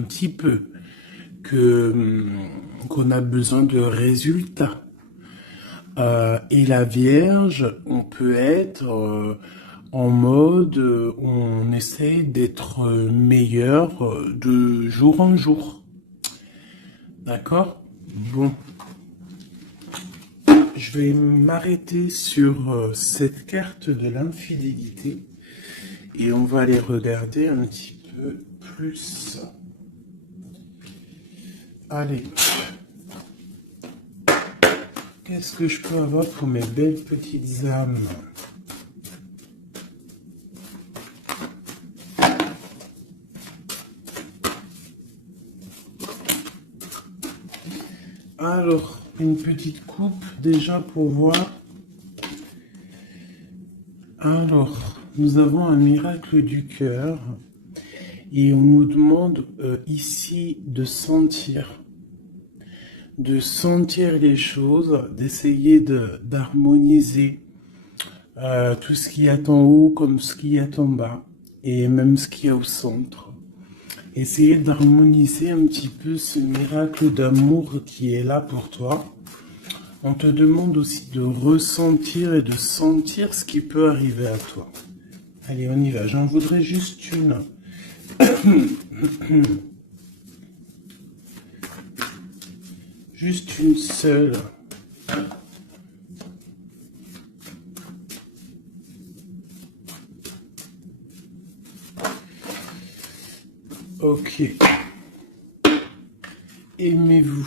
un petit peu que qu'on a besoin de résultats. Et la Vierge, on peut être en mode, on essaie d'être meilleur de jour en jour. D'accord? Bon, je vais m'arrêter sur cette carte de l'infidélité et on va aller regarder un petit peu plus. Allez. Qu'est-ce que je peux avoir pour mes belles petites âmes? Alors, une petite coupe déjà pour voir. Alors, nous avons un miracle du cœur et on nous demande ici de sentir les choses, d'essayer d'harmoniser tout ce qu'il y a en haut comme ce qu'il y a en bas et même ce qu'il y a au centre. Essayer d'harmoniser un petit peu ce miracle d'amour qui est là pour toi. On te demande aussi de ressentir et de sentir ce qui peut arriver à toi. Allez, on y va. J'en voudrais juste une. Juste une seule. Ok. Aimez-vous.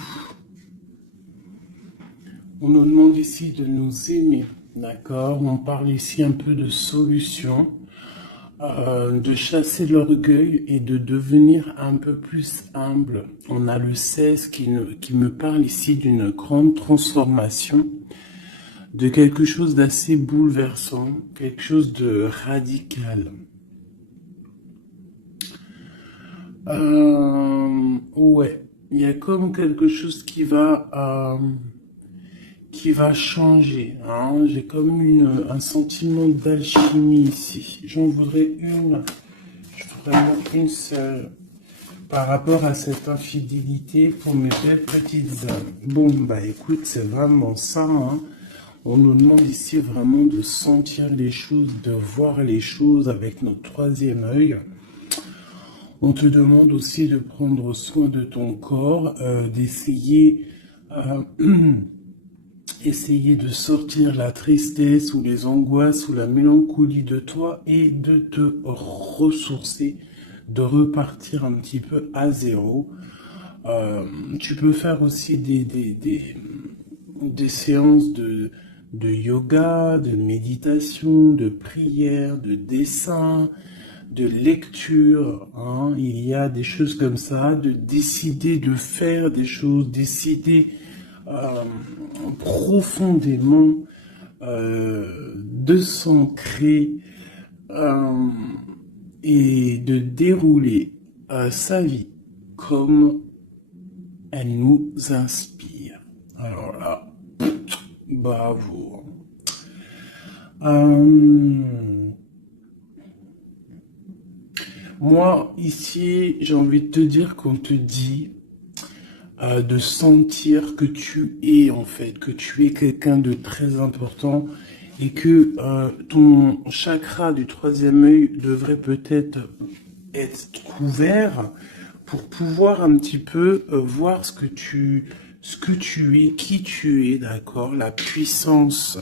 On nous demande ici de nous aimer. D'accord? On parle ici un peu de solution. De chasser l'orgueil et de devenir un peu plus humble. On a le 16 qui me parle ici d'une grande transformation, de quelque chose d'assez bouleversant, quelque chose de radical. Ouais, il y a comme quelque chose qui va changer. Hein. J'ai comme un sentiment d'alchimie ici. J'en voudrais vraiment une seule par rapport à cette infidélité pour mes belles petites âmes. Bon, bah écoute, c'est vraiment ça. Hein. On nous demande ici vraiment de sentir les choses, de voir les choses avec notre troisième œil. On te demande aussi de prendre soin de ton corps, d'essayer essayer de sortir la tristesse ou les angoisses ou la mélancolie de toi et de te ressourcer, de repartir un petit peu à zéro. Tu peux faire aussi des séances de yoga, de méditation, de prière, de dessin, de lecture. Hein. Il y a des choses comme ça, de décider de faire des choses, décider profondément de s'ancrer et de dérouler sa vie comme elle nous inspire. Alors là, bravo. Moi, ici, j'ai envie de te dire qu'on te dit de sentir que tu es, en fait, que tu es quelqu'un de très important et que ton chakra du troisième œil devrait peut-être être couvert pour pouvoir un petit peu voir ce que tu es, qui tu es, d'accord, la puissance.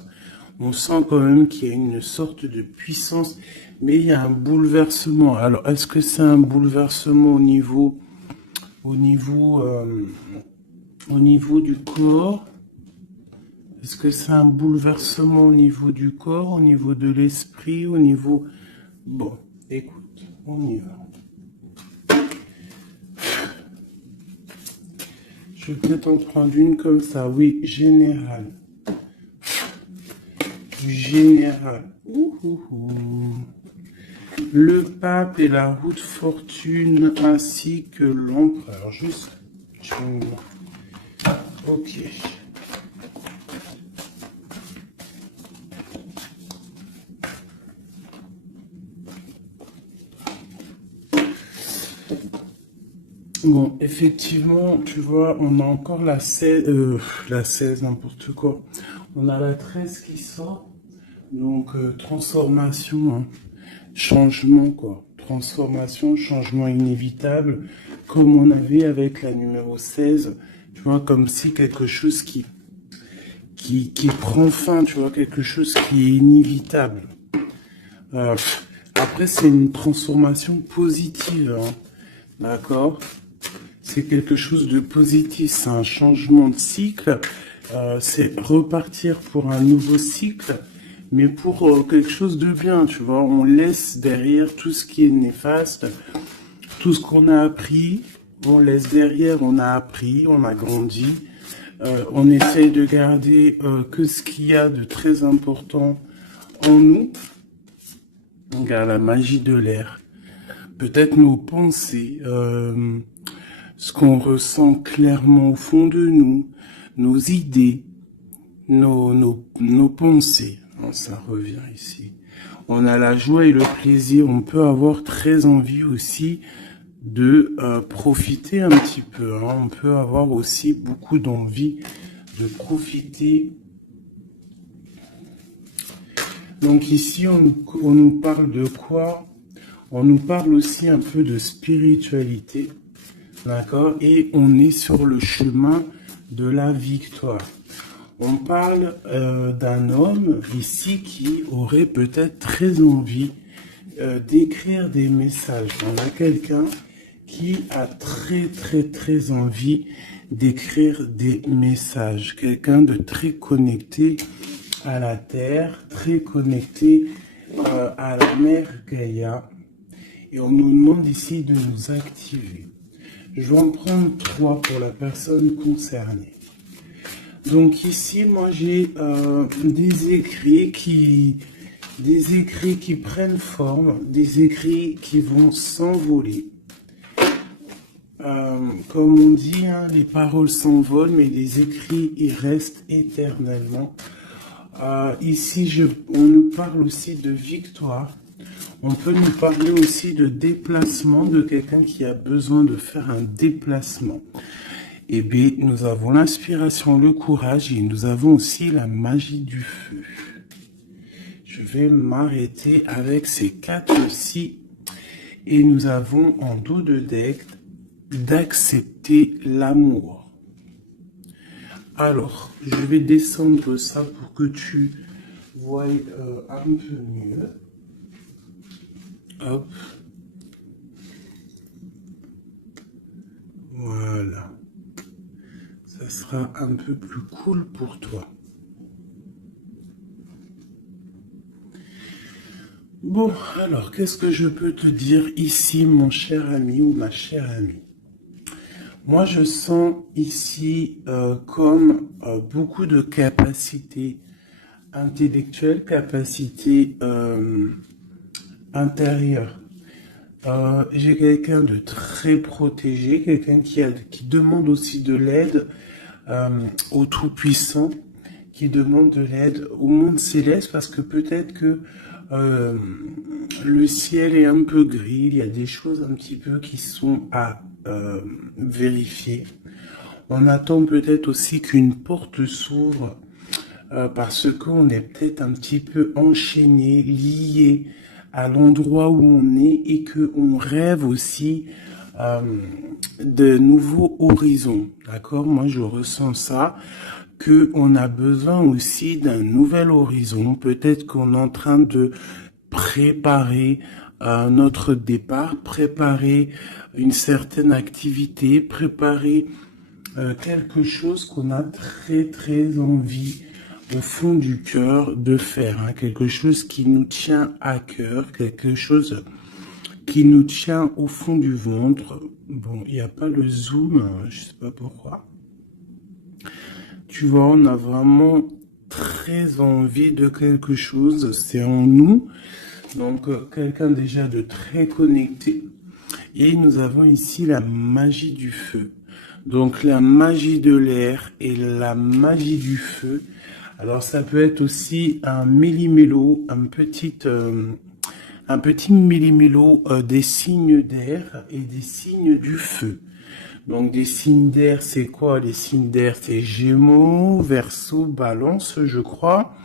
On sent quand même qu'il y a une sorte de puissance, mais il y a un bouleversement. Alors, est-ce que c'est un bouleversement au niveau du corps? Est-ce que c'est un bouleversement au niveau du corps, au niveau de l'esprit, au niveau... Bon, écoute, on y va. Je vais peut-être en prendre une comme ça. Oui, général. Général. Le pape et la roue de fortune ainsi que l'empereur. Juste. Ok. Bon, effectivement, tu vois, on a encore la 16, n'importe quoi. On a la 13 qui sort. Donc, transformation, hein. Changement, quoi. Transformation, changement inévitable, comme on avait avec la numéro 16. Tu vois, comme si quelque chose qui prend fin, tu vois, quelque chose qui est inévitable. Euh, Après, c'est une transformation positive, hein. D'accord? C'est quelque chose de positif, c'est un changement de cycle, c'est repartir pour un nouveau cycle, mais pour quelque chose de bien, tu vois. On laisse derrière tout ce qui est néfaste, tout ce qu'on a appris, on laisse derrière, on a appris, on a grandi, on essaye de garder que ce qu'il y a de très important en nous. On garde la magie de l'air, peut-être nos pensées, ce qu'on ressent clairement au fond de nous, nos idées, nos pensées. Non, ça revient ici. On a la joie et le plaisir. On peut avoir très envie aussi de profiter un petit peu, hein. On peut avoir aussi beaucoup d'envie de profiter. Donc ici, on nous parle de quoi? On nous parle aussi un peu de spiritualité. D'accord? Et on est sur le chemin de la victoire. On parle d'un homme ici qui aurait peut-être très envie d'écrire des messages. On a quelqu'un qui a très envie d'écrire des messages. Quelqu'un de très connecté à la terre, très connecté à la mère Gaïa. Et on nous demande ici de nous activer. Je vais en prendre 3 pour la personne concernée. Donc ici, moi j'ai des écrits qui prennent forme, des écrits qui vont s'envoler. Comme on dit, hein, les paroles s'envolent, mais les écrits, ils restent éternellement. Ici, on nous parle aussi de victoire. On peut nous parler aussi de déplacement, de quelqu'un qui a besoin de faire un déplacement. Eh bien, nous avons l'inspiration, le courage et nous avons aussi la magie du feu. Je vais m'arrêter avec ces 4-ci. Et nous avons en dos de deck d'accepter l'amour. Alors, je vais descendre ça pour que tu voie un peu mieux. Hop. Voilà. Ça sera un peu plus cool pour toi. Bon, alors, qu'est-ce que je peux te dire ici, mon cher ami ou ma chère amie? Moi, je sens ici comme beaucoup de capacités intellectuelles, capacités intérieures. J'ai quelqu'un de très protégé, quelqu'un qui demande aussi de l'aide au Tout-Puissant, qui demande de l'aide au monde céleste, parce que peut-être que le ciel est un peu gris, il y a des choses un petit peu qui sont à vérifier. On attend peut-être aussi qu'une porte s'ouvre parce qu'on est peut-être un petit peu enchaîné, lié à l'endroit où on est et qu'on rêve aussi de nouveaux horizons. D'accord? Moi, je ressens ça, qu'on a besoin aussi d'un nouvel horizon. Peut-être qu'on est en train de préparer notre départ, préparer une certaine activité, préparer quelque chose qu'on a très envie au fond du cœur de faire, hein, quelque chose qui nous tient à cœur, quelque chose qui nous tient au fond du ventre. Bon, il n'y a pas le zoom, je sais pas pourquoi. Tu vois, on a vraiment très envie de quelque chose, c'est en nous. Donc, quelqu'un déjà de très connecté. Et nous avons ici la magie du feu. Donc, la magie de l'air et la magie du feu. Alors, ça peut être aussi un méli-mélo, un petit méli-mélo des signes d'air et des signes du feu. Donc des signes d'air, c'est quoi les signes d'air? C'est Gémeaux, Verseau, Balance, je crois.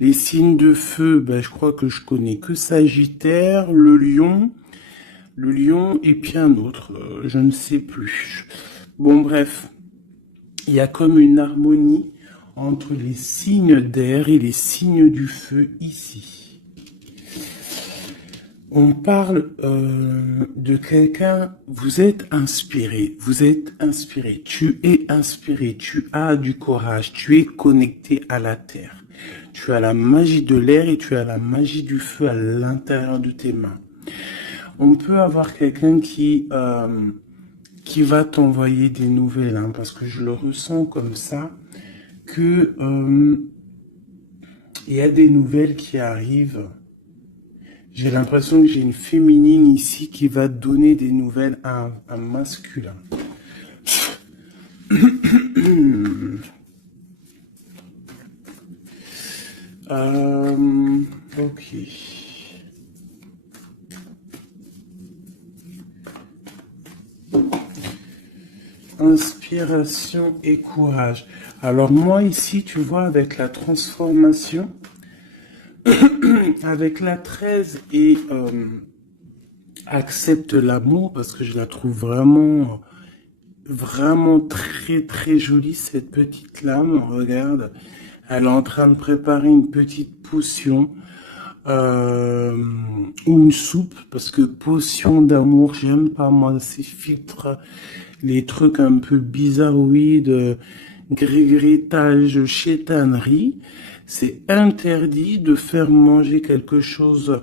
Les signes de feu, ben, je crois que je connais que Sagittaire, le lion et puis un autre, je ne sais plus. Bon bref, il y a comme une harmonie entre les signes d'air et les signes du feu ici. On parle de quelqu'un, vous êtes inspiré, tu es inspiré, tu as du courage, tu es connecté à la terre. Tu as la magie de l'air et tu as la magie du feu à l'intérieur de tes mains. On peut avoir quelqu'un qui va t'envoyer des nouvelles, hein, parce que je le ressens comme ça, que il y a des nouvelles qui arrivent. J'ai l'impression que j'ai une féminine ici qui va donner des nouvelles à un masculin. Ok. Inspiration et courage. Alors moi ici, tu vois, avec la transformation, avec la 13 et accepte l'amour, parce que je la trouve vraiment, vraiment très très jolie, cette petite lame. Regarde, elle est en train de préparer une petite potion. Ou une soupe, parce que potion d'amour, j'aime pas moi ces filtres, les trucs un peu bizarroïdes, grégritage, chétanerie. C'est interdit de faire manger quelque chose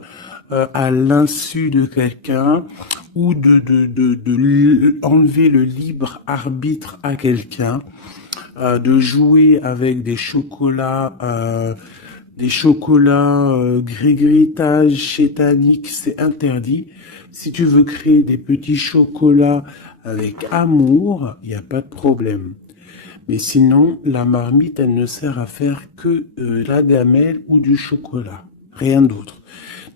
à l'insu de quelqu'un ou de enlever le libre arbitre à quelqu'un, de jouer avec des chocolats grégritage chétanique, c'est interdit. Si tu veux créer des petits chocolats avec amour, il n'y a pas de problème. Mais sinon, la marmite, elle ne sert à faire que la gamelle ou du chocolat. Rien d'autre.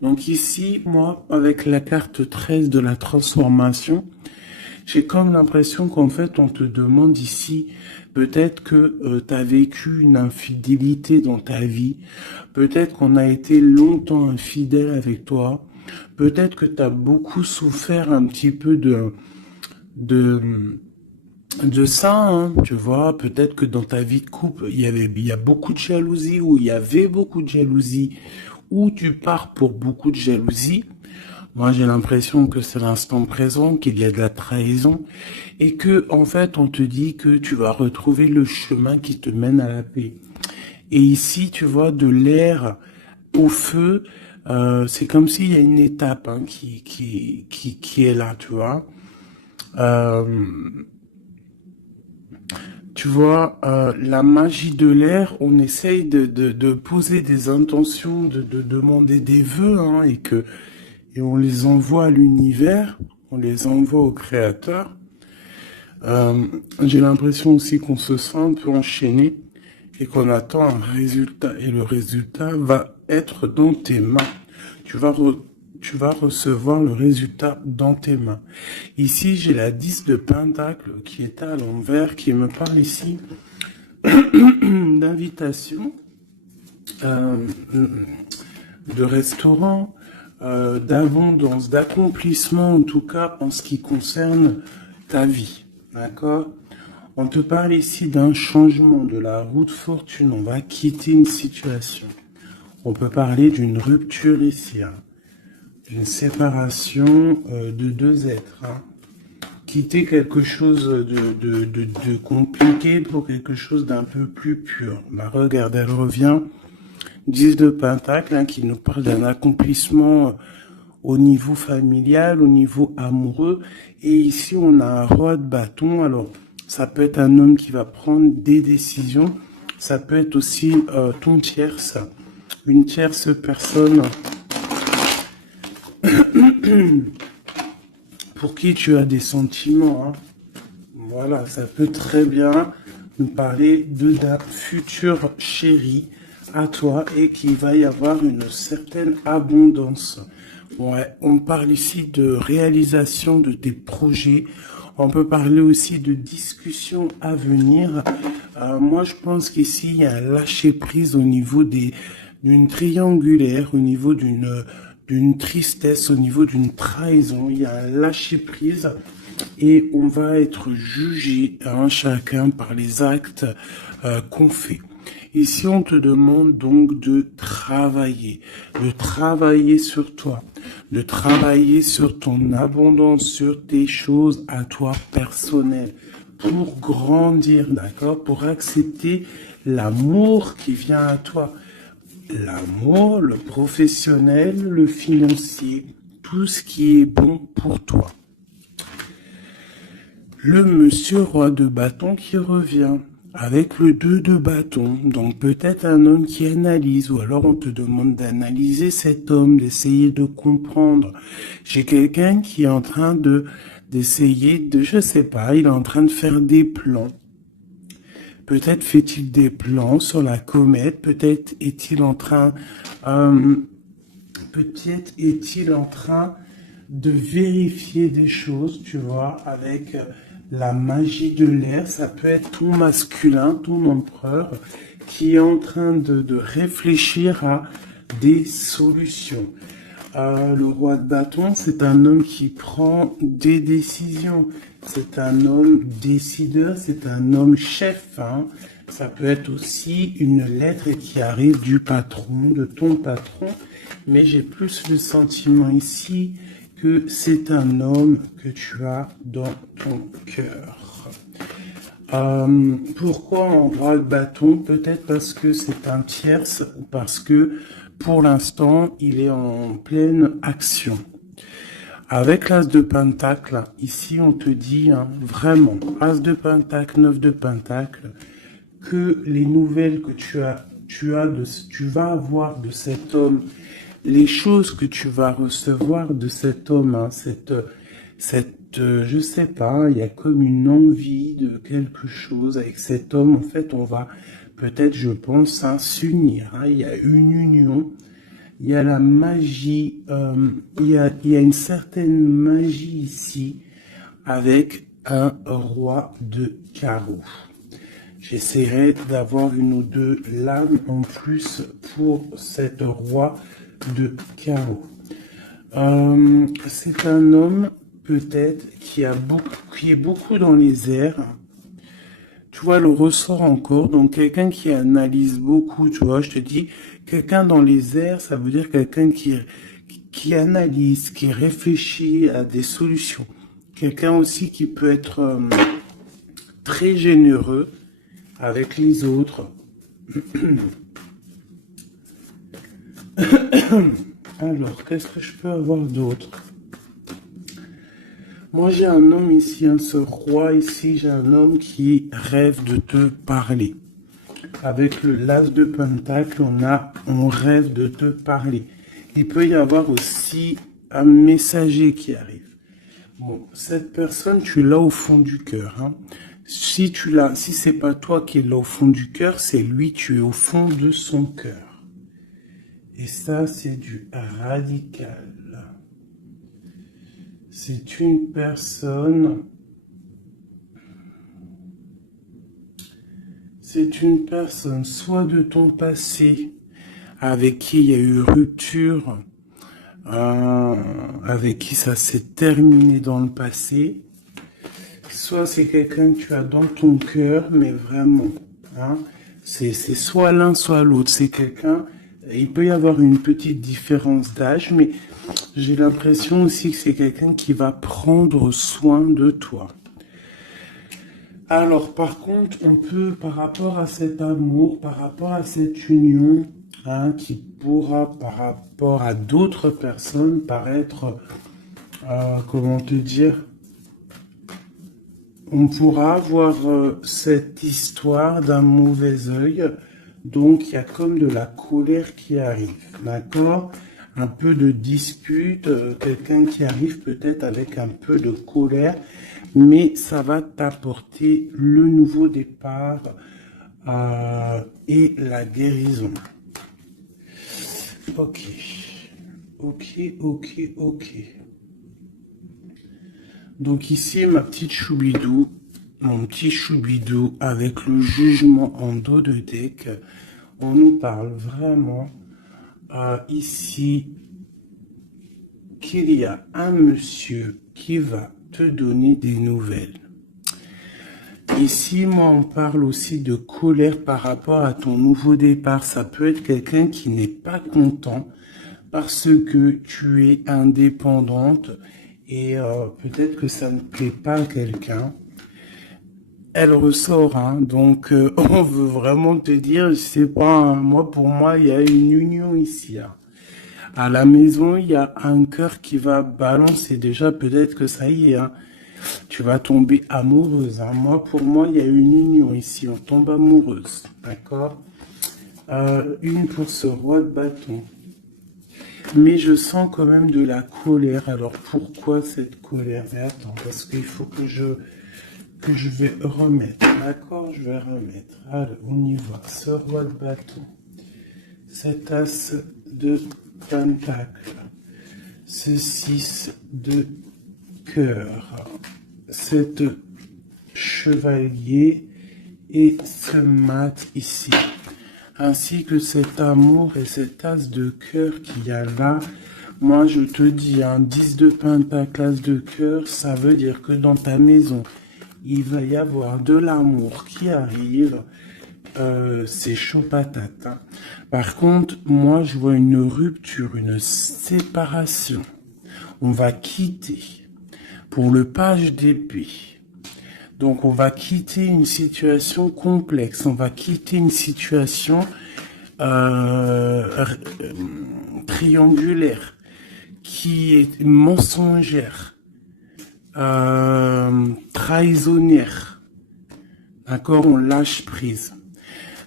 Donc ici, moi, avec la carte 13 de la transformation, j'ai comme l'impression qu'en fait, on te demande ici, peut-être que tu as vécu une infidélité dans ta vie, peut-être qu'on a été longtemps infidèle avec toi, peut-être que tu as beaucoup souffert un petit peu de ça, hein, tu vois, peut-être que dans ta vie de couple, il y a beaucoup de jalousie, ou il y avait beaucoup de jalousie, ou tu pars pour beaucoup de jalousie. Moi, j'ai l'impression que c'est l'instant présent, qu'il y a de la trahison, et que, en fait, on te dit que tu vas retrouver le chemin qui te mène à la paix. Et ici, tu vois, de l'air au feu, c'est comme s'il y a une étape, hein, qui est là, tu vois. Tu vois, la magie de l'air, on essaye de poser des intentions, de demander des vœux, hein, et on les envoie à l'univers, on les envoie au créateur. J'ai l'impression aussi qu'on se sent un peu enchaîné et qu'on attend un résultat. Et le résultat va être dans tes mains. Tu vas recevoir le résultat dans tes mains. Ici, j'ai la 10 de Pentacle qui est à l'envers, qui me parle ici d'invitation, de restaurant, d'abondance, d'accomplissement, en tout cas en ce qui concerne ta vie. D'accord? On te parle ici d'un changement de la route fortune. On va quitter une situation. On peut parler d'une rupture ici, hein, d'une séparation de deux êtres. Hein. Quitter quelque chose de compliqué pour quelque chose d'un peu plus pur. Bah, regarde, elle revient. 10 de Pentacle, hein, qui nous parle d'un accomplissement au niveau familial, au niveau amoureux. Et ici, on a un roi de bâton. Alors, ça peut être un homme qui va prendre des décisions. Ça peut être aussi ton tierce, une tierce personne pour qui tu as des sentiments. Hein. Voilà, ça peut très bien nous parler d'un futur chéri à toi et qu'il va y avoir une certaine abondance. Ouais, on parle ici de réalisation de tes projets. On peut parler aussi de discussions à venir. Moi, je pense qu'ici, il y a un lâcher-prise au niveau d'une triangulaire, au niveau d'une tristesse, au niveau d'une trahison. Il y a un lâcher-prise et on va être jugé, chacun par les actes qu'on fait. Ici, on te demande donc de travailler sur toi, de travailler sur ton abondance, sur tes choses à toi personnelles, pour grandir, d'accord, pour accepter l'amour qui vient à toi. L'amour, le professionnel, le financier, tout ce qui est bon pour toi. Le monsieur roi de bâton qui revient avec le 2 de bâton, donc peut-être un homme qui analyse, ou alors on te demande d'analyser cet homme, d'essayer de comprendre. J'ai quelqu'un qui est en train d'essayer de, je sais pas, il est en train de faire des plans. Peut-être fait-il des plans sur la comète, peut-être est-il en train de vérifier des choses, tu vois, avec la magie de l'air. Ça peut être ton masculin, ton empereur, qui est en train de réfléchir à des solutions. Le roi de bâton, c'est un homme qui prend des décisions. C'est un homme décideur, c'est un homme chef. Hein. Ça peut être aussi une lettre qui arrive du patron, de ton patron. Mais j'ai plus le sentiment ici que c'est un homme que tu as dans ton cœur. Pourquoi en roi de bâton? Peut-être parce que c'est un tierce, parce que pour l'instant, il est en pleine action. Avec l'as de pentacle, ici on te dit vraiment, as de pentacle, 9 de pentacle, que les nouvelles que tu vas avoir de cet homme, les choses que tu vas recevoir de cet homme, je sais pas, il y a comme une envie de quelque chose avec cet homme. En fait, on va peut-être, je pense, s'unir. Il y a une union, il y a la magie, il y a une certaine magie ici avec un roi de carreau. J'essaierai d'avoir une ou deux lames en plus pour cet roi de carreau. C'est un homme peut-être qui est beaucoup dans les airs. Tu vois, le ressort encore. Donc quelqu'un qui analyse beaucoup, tu vois, je te dis, quelqu'un dans les airs, ça veut dire quelqu'un qui analyse, qui réfléchit à des solutions. Quelqu'un aussi qui peut être très généreux avec les autres. Alors, qu'est-ce que je peux avoir d'autre? Moi, j'ai un homme ici, ce roi ici, j'ai un homme qui rêve de te parler. Avec le l'as de pentacle, on rêve de te parler. Il peut y avoir aussi un messager qui arrive. Bon, cette personne, tu l'as au fond du cœur. Hein. Si c'est pas toi qui es là au fond du cœur, c'est lui, tu es au fond de son cœur. Et ça, c'est du radical. C'est une personne soit de ton passé, avec qui il y a eu rupture, avec qui ça s'est terminé dans le passé, soit c'est quelqu'un que tu as dans ton cœur, mais vraiment, c'est soit l'un, soit l'autre, c'est quelqu'un, il peut y avoir une petite différence d'âge, mais j'ai l'impression aussi que c'est quelqu'un qui va prendre soin de toi. Alors, par contre, on peut, par rapport à cet amour, par rapport à cette union, qui pourra, par rapport à d'autres personnes, paraître, comment te dire, on pourra avoir cette histoire d'un mauvais œil. Donc, il y a comme de la colère qui arrive, d'accord? Un peu de dispute, quelqu'un qui arrive peut-être avec un peu de colère, mais ça va t'apporter le nouveau départ et la guérison. Ok. Donc ici, ma petite choubidou, mon petit choubidou, avec le jugement en dos de deck, on nous parle vraiment ici qu'il y a un monsieur qui va te donner des nouvelles. Ici, moi, on parle aussi de colère par rapport à ton nouveau départ. Ça peut être quelqu'un qui n'est pas content parce que tu es indépendante et peut-être que ça ne plaît pas à quelqu'un. Elle ressort, hein, donc on veut vraiment te dire, je sais pas, hein, moi pour moi, il y a une union ici. Hein. À la maison, il y a un cœur qui va balancer. Déjà, peut-être que ça y est, hein, tu vas tomber amoureuse. Hein. Moi, pour moi, il y a une union ici. On tombe amoureuse. D'accord. Une pour ce roi de bâton. Mais je sens quand même de la colère. Alors, pourquoi cette colère? Mais attends, parce qu'il faut que je vais remettre. D'accord, je vais remettre. Allez, on y va. Ce roi de bâton. Cet as de pentacle. Ce 6 de cœur. Cet chevalier et ce mat ici. Ainsi que cet amour et cet as de cœur qu'il y a là. Moi, je te dis, un 10 de pentacle, as de cœur, ça veut dire que dans ta maison, il va y avoir de l'amour qui arrive. C'est chaud patate. Hein. Par contre, moi, je vois une rupture, une séparation. On va quitter pour le page d'épée. Donc, on va quitter une situation complexe. On va quitter une situation triangulaire qui est mensongère, trahisonnière. D'accord, on lâche prise.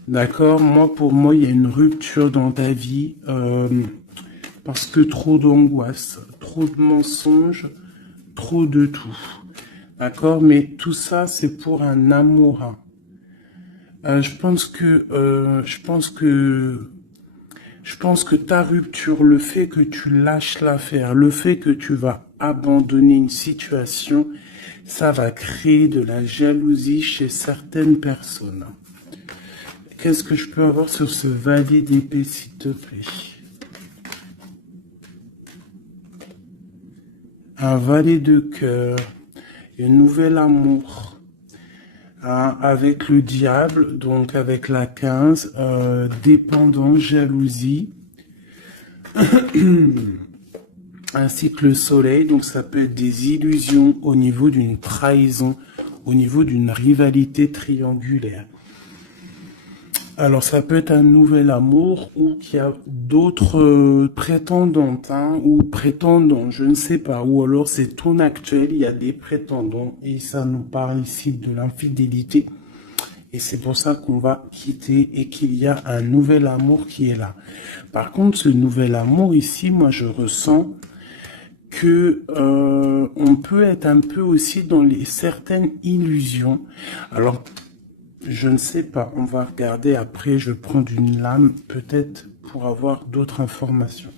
D'accord, moi pour moi il y a une rupture dans ta vie parce que trop d'angoisse, trop de mensonges, trop de tout. D'accord, mais tout ça c'est pour un amour. Je pense que ta rupture, le fait que tu lâches l'affaire, le fait que tu vas abandonner une situation, ça va créer de la jalousie chez certaines personnes. Qu'est-ce que je peux avoir sur ce valet d'épée, s'il te plaît? Un valet de cœur, un nouvel amour, hein, avec le diable, donc avec la 15, dépendance, jalousie, ainsi que le soleil, donc ça peut être des illusions au niveau d'une trahison, au niveau d'une rivalité triangulaire. Alors, ça peut être un nouvel amour ou qu'il y a d'autres prétendantes hein, ou prétendants, je ne sais pas. Ou alors, c'est ton actuel, il y a des prétendants et ça nous parle ici de l'infidélité. Et c'est pour ça qu'on va quitter et qu'il y a un nouvel amour qui est là. Par contre, ce nouvel amour ici, moi, je ressens que on peut être un peu aussi dans certaines illusions. Alors, je ne sais pas, on va regarder après, je prends une lame, peut-être pour avoir d'autres informations.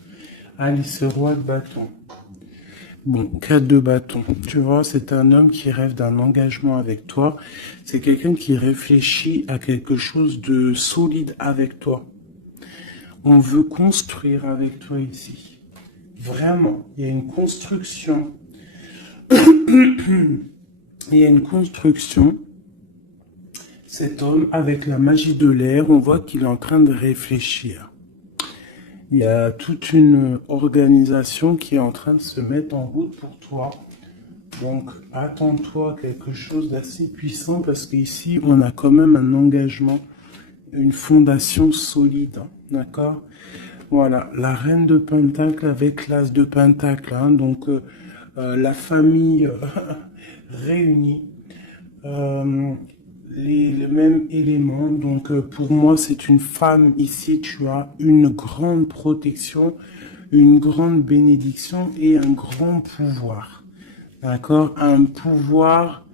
Allez, ce roi de bâton. Bon, 4 de bâton. Tu vois, c'est un homme qui rêve d'un engagement avec toi. C'est quelqu'un qui réfléchit à quelque chose de solide avec toi. On veut construire avec toi ici. Vraiment, il y a une construction. Il y a une construction. Cet homme, avec la magie de l'air, on voit qu'il est en train de réfléchir. Il y a toute une organisation qui est en train de se mettre en route pour toi. Donc, attends-toi à quelque chose d'assez puissant parce qu'ici, on a quand même un engagement, une fondation solide. Hein, d'accord? Voilà, la reine de Pentacle avec l'as de Pentacle. Hein, donc, la famille réunie. Les mêmes éléments. Donc, pour moi, c'est une femme. Ici, tu as une grande protection, une grande bénédiction et un grand pouvoir. D'accord? Un pouvoir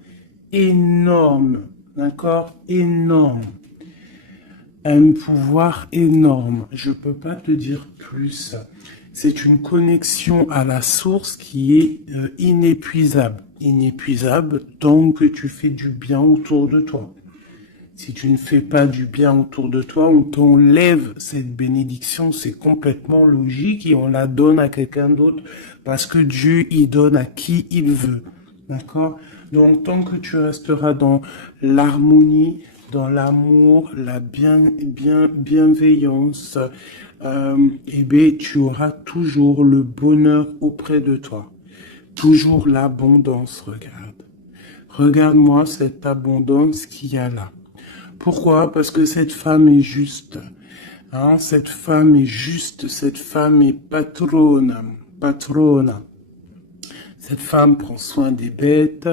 énorme. D'accord? Énorme. Un pouvoir énorme. Je peux pas te dire plus. c'est une connexion à la source qui est inépuisable. Inépuisable tant que tu fais du bien autour de toi. Si tu ne fais pas du bien autour de toi, on t'enlève cette bénédiction, c'est complètement logique et on la donne à quelqu'un d'autre parce que Dieu, il donne à qui il veut. D'accord? Donc, tant que tu resteras dans l'harmonie, dans l'amour, la bienveillance, eh bien, tu auras toujours le bonheur auprès de toi. Toujours l'abondance, regarde. Regarde-moi cette abondance qu'il y a là. Pourquoi? Parce que cette femme est juste. Hein, cette femme est juste, cette femme est patrona. Cette femme prend soin des bêtes.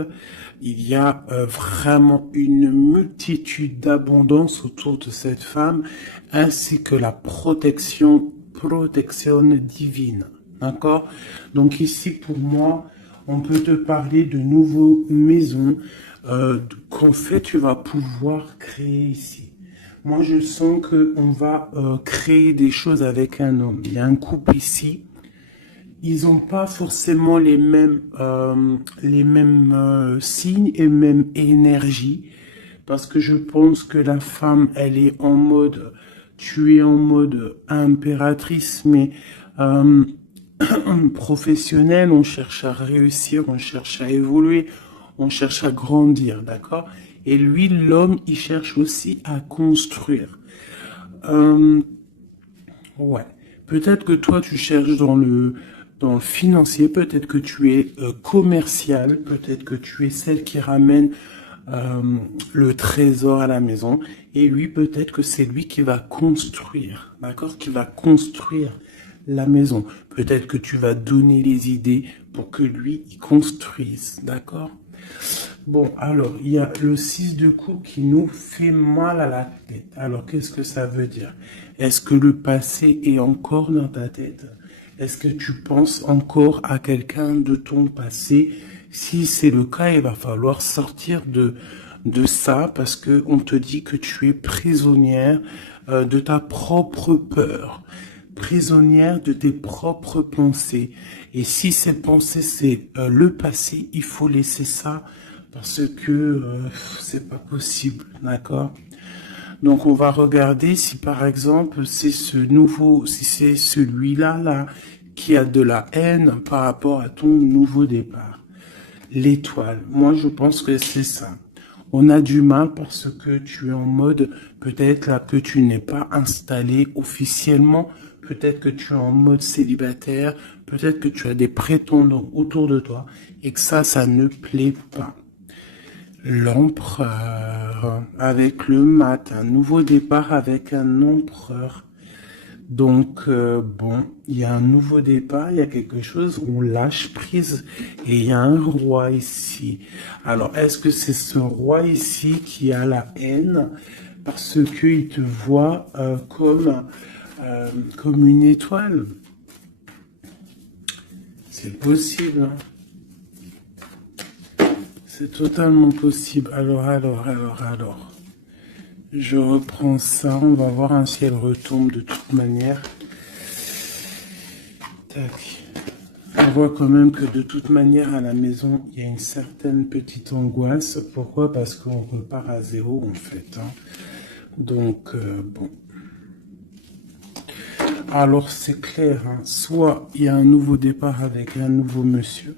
Il y a vraiment une multitude d'abondance autour de cette femme, ainsi que la protection divine. D'accord? Donc ici, pour moi, on peut te parler de nouvelles maisons qu'en fait, tu vas pouvoir créer ici. Moi, je sens qu'on va créer des choses avec un homme. Il y a un couple ici. Ils n'ont pas forcément les mêmes signes et même énergie. Parce que je pense que la femme, elle est en mode, tu es en mode impératrice, mais professionnelle, on cherche à réussir, on cherche à évoluer, on cherche à grandir, d'accord? Et lui, l'homme, il cherche aussi à construire. Ouais. Peut-être que toi, tu cherches dans le financier, peut-être que tu es commercial, peut-être que tu es celle qui ramène le trésor à la maison. Et lui, peut-être que c'est lui qui va construire, d'accord? Qui va construire la maison. Peut-être que tu vas donner les idées pour que lui, il construise, d'accord? Bon, alors, il y a le 6 de coupe qui nous fait mal à la tête. Alors, qu'est-ce que ça veut dire? Est-ce que le passé est encore dans ta tête? Est-ce que tu penses encore à quelqu'un de ton passé? Si c'est le cas, il va falloir sortir de ça parce que on te dit que tu es prisonnière de ta propre peur, prisonnière de tes propres pensées. Et si ces pensées, c'est le passé, il faut laisser ça parce que c'est pas possible, d'accord? Donc on va regarder si par exemple c'est si c'est celui-là là qui a de la haine par rapport à ton nouveau départ. L'étoile, moi je pense que c'est ça. On a du mal parce que tu es en mode, peut-être là que tu n'es pas installé officiellement, peut-être que tu es en mode célibataire, peut-être que tu as des prétendants autour de toi et que ça ne plaît pas. L'empereur avec le mat, un nouveau départ avec un empereur. Donc, bon, il y a un nouveau départ, il y a quelque chose, on lâche prise et il y a un roi ici. Alors, est-ce que c'est ce roi ici qui a la haine parce qu'il te voit comme une étoile? C'est possible, hein. C'est totalement possible. Alors. Je reprends ça, on va voir si elle retombe de toute manière. Tac. On voit quand même que de toute manière à la maison, il y a une certaine petite angoisse. Pourquoi? Parce qu'on repart à zéro en fait. Hein. Donc, bon. Alors c'est clair, hein. Soit il y a un nouveau départ avec un nouveau monsieur.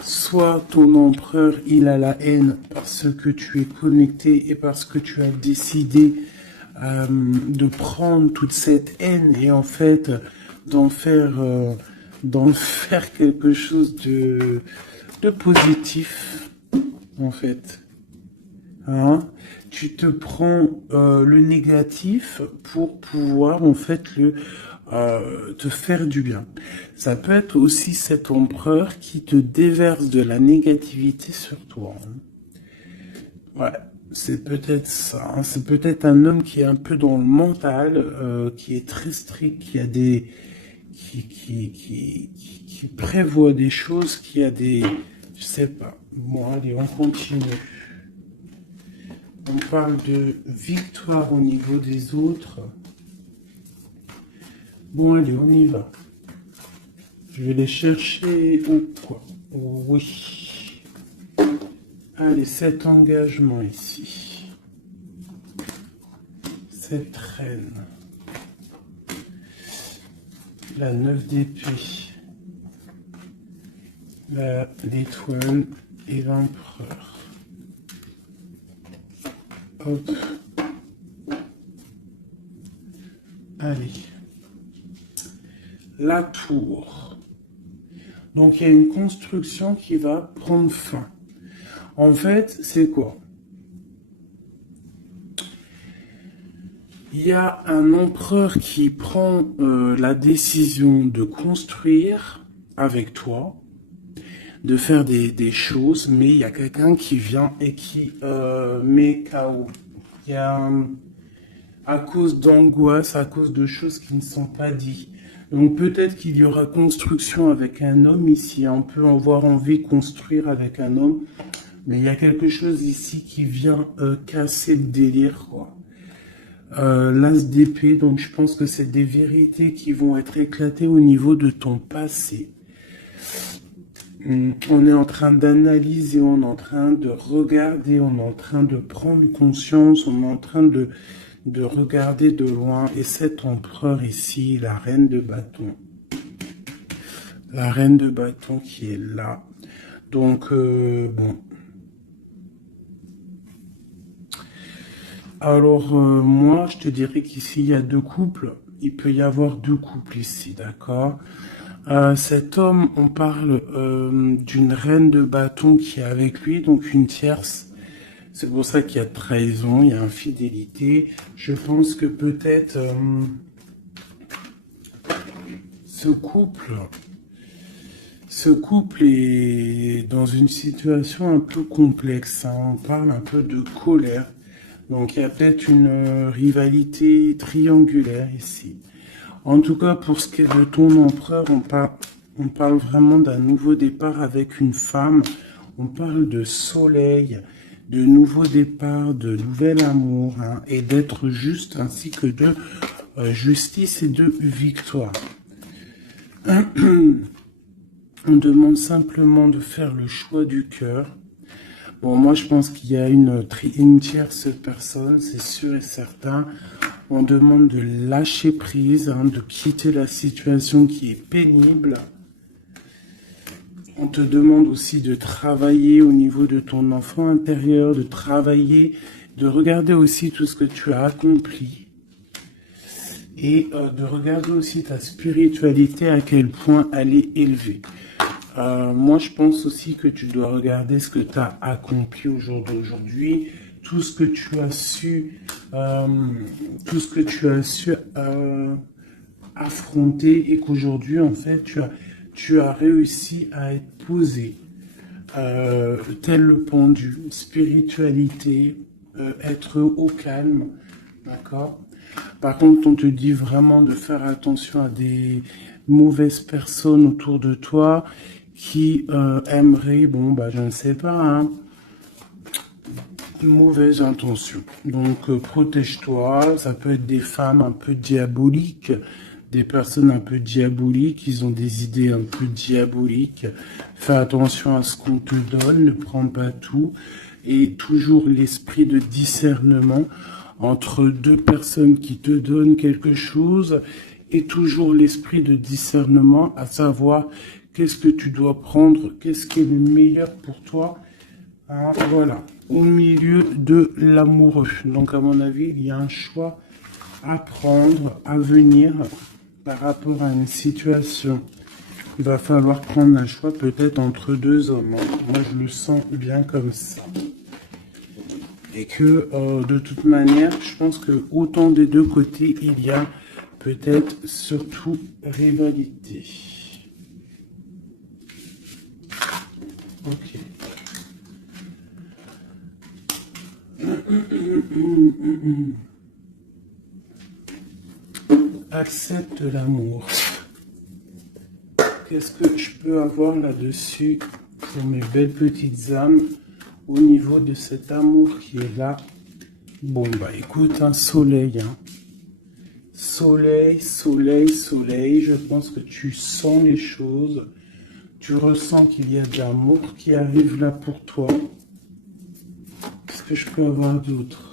Soit ton empereur, il a la haine parce que tu es connecté et parce que tu as décidé de prendre toute cette haine et en fait d'en faire quelque chose de positif, en fait. Hein? Tu te prends le négatif pour pouvoir en fait te faire du bien. Ça peut être aussi cet empereur qui te déverse de la négativité sur toi. Hein. Ouais, c'est peut-être ça. Hein. C'est peut-être un homme qui est un peu dans le mental, qui est très strict, qui a des, qui prévoit des choses, qui a des, je sais pas. Bon, allez, on continue. On parle de victoire au niveau des autres. Bon, allez, on y va. Je vais les chercher ou quoi? Oui. Allez, cet engagement ici. Cette reine. La 9 d'épée. L'étoile et l'empereur. Hop. Allez. La tour. Donc, il y a une construction qui va prendre fin. En fait, c'est quoi? Il y a un empereur qui prend la décision de construire avec toi, de faire des choses, mais il y a quelqu'un qui vient et qui met KO. Il y a, à cause d'angoisse, à cause de choses qui ne sont pas dites. Donc peut-être qu'il y aura construction avec un homme ici, on peut avoir envie de construire avec un homme, mais il y a quelque chose ici qui vient casser le délire, quoi. L'as d'épée, donc je pense que c'est des vérités qui vont être éclatées au niveau de ton passé. On est en train d'analyser, on est en train de regarder, on est en train de prendre conscience, on est en train de regarder de loin. Et cet empereur ici, la reine de bâton. La reine de bâton qui est là. Donc, bon. Alors, moi, je te dirais qu'ici, il y a deux couples. Il peut y avoir deux couples ici, d'accord? Cet homme, on parle d'une reine de bâton qui est avec lui, donc une tierce. C'est pour ça qu'il y a trahison, il y a infidélité. Je pense que peut-être ce couple est dans une situation un peu complexe, hein. On parle un peu de colère. Donc il y a peut-être une rivalité triangulaire ici. En tout cas, pour ce qui est de ton empereur, on parle vraiment d'un nouveau départ avec une femme. On parle de soleil, de nouveau départ, de nouvel amour, hein, et d'être juste, ainsi que de justice et de victoire. On demande simplement de faire le choix du cœur. Bon, moi, je pense qu'il y a une tierce personne, c'est sûr et certain. On demande de lâcher prise, hein, de quitter la situation qui est pénible. On te demande aussi de travailler au niveau de ton enfant intérieur, de travailler, de regarder aussi tout ce que tu as accompli. Et de regarder aussi ta spiritualité, à quel point elle est élevée. Moi, je pense aussi que tu dois regarder ce que tu as accompli au jour d'aujourd'hui, tout ce que tu as su, affronter, et qu'aujourd'hui, en fait, tu as réussi à être posé, tel le pendu, spiritualité, être au calme, d'accord? Par contre, on te dit vraiment de faire attention à des mauvaises personnes autour de toi qui aimeraient, bon, bah, je ne sais pas, hein, mauvaise intention. Donc, protège-toi. Ça peut être des femmes un peu diaboliques, des personnes un peu diaboliques, ils ont des idées un peu diaboliques. Fais attention à ce qu'on te donne, ne prends pas tout. Et toujours l'esprit de discernement entre deux personnes qui te donnent quelque chose, et toujours l'esprit de discernement, à savoir qu'est-ce que tu dois prendre, qu'est-ce qui est le meilleur pour toi, hein, voilà, au milieu de l'amoureux. Donc à mon avis, il y a un choix à prendre, à venir par rapport à une situation. Il va falloir prendre un choix peut-être entre deux hommes. Moi, je le sens bien comme ça. Et que de toute manière, je pense que autant des deux côtés, il y a peut-être surtout rivalité. Ok. Accepte l'amour. Qu'est-ce que je peux avoir là-dessus pour mes belles petites âmes au niveau de cet amour qui est là? Bon, bah écoute, un soleil, hein. Soleil, soleil, soleil. Je pense que tu sens les choses. Tu ressens qu'il y a de l'amour qui arrive là pour toi. Qu'est-ce que je peux avoir d'autre?